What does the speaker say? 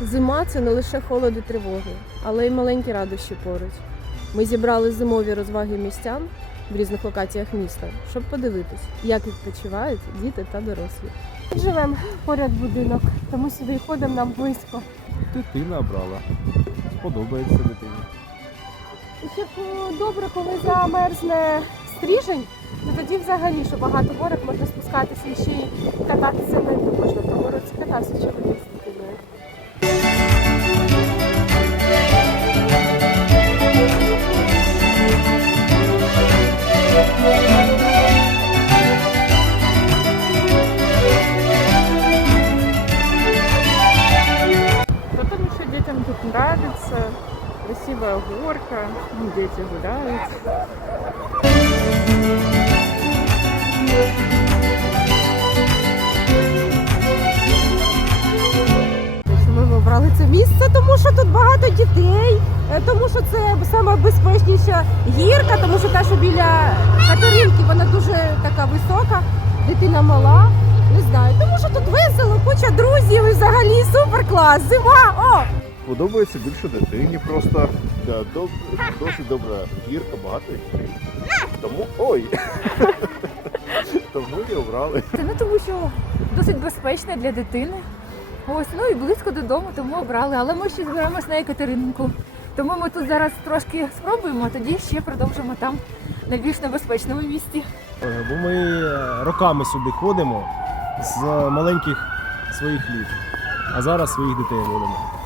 Зима це не лише холод і тривоги, але й маленькі радощі поруч. Ми зібрали зимові розваги містян в різних локаціях міста, щоб подивитись, як відпочивають діти та дорослі. Живемо поряд будинок, тому сюди й ходимо нам близько. Дитина обрала. Сподобається дитині. Ще добре, коли замерзне стріжень, то тоді взагалі, що багато горок можна спускатися і ще й кататися на можна. Тому році катався чоловік нравится, красивая горка, ну, дети гуляют. Ми обрали це місце? Тому що тут багато дітей, е, тому що це саме безпечніша гірка, тому що та, що біля Катеринки, вона дуже така висока, дитина мала. Не знаю, тому що тут весело, куча друзів і взагалі супер клас. Зима! О! Подобається більше дитині просто. Да, доб... Досить добра гірка, багато дітей. Тому. Ой! Тому і обрали. Це ну тому, що досить безпечно для дитини. Ось, ну і близько додому, тому обрали. Але ми ще збираємось на Екатеринку. Тому ми тут зараз трошки спробуємо, а тоді ще продовжимо там на більш небезпечному місці. Е, Бо ми е, роками сюди ходимо з маленьких своїх літ, а зараз своїх дітей водимо.